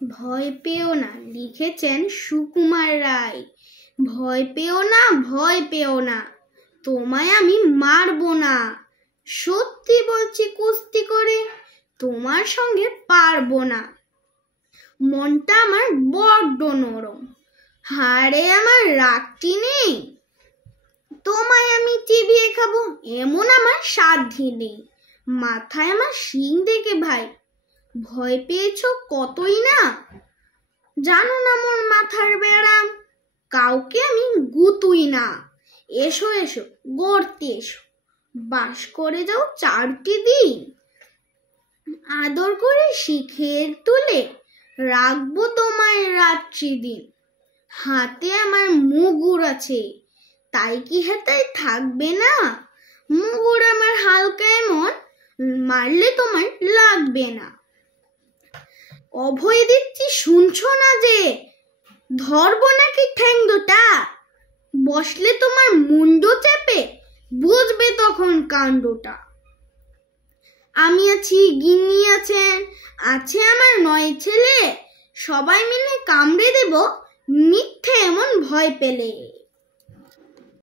ভয় পেও না লিখেছেন সুকুমার রায়। ভয় পেও না, ভয় পেও না, তোমায় আমি মারবো না। সত্যি বলছি কুস্তি করে তোমার সঙ্গে পারবো না। মনটা আমার বড্ড নরম, হাড়ে আমার রাগটি নেই। তোমায় আমি চিবিয়ে খাবো এমন আমার সাধ্যি নেই। মাথায় আমার শিং দেখে ভাই ভয় পেয়েছ কতই না। জানো না মোর মাথার ব্যারাম, কাউকে আমি গুতুই না। এসো এসো গড়তে এসো, বাস করে যাও 4টি দিন। আদর করে শিখের তুলে রাখবো তোমায় রাত্রি দিন। হাতে আমার মুগুর আছে, তাই কি হাতায় থাকবে না? মুগুর আমার হালকা এমন, মারলে তোমার লাগবে না। অভয় দিচ্ছি শুনছো না যে, ধরবো নাকি ঠ্যাং দুটা? বসলে তোমার মুন্ডু চেপে বুঝবে তখন কাণ্ডটা। আমি আছি, গিন্নি আছেন, আছে আমার 9 ছেলে। সবাই মিলে কামড়ে দেব মিথ্যে এমন ভয় পেলে।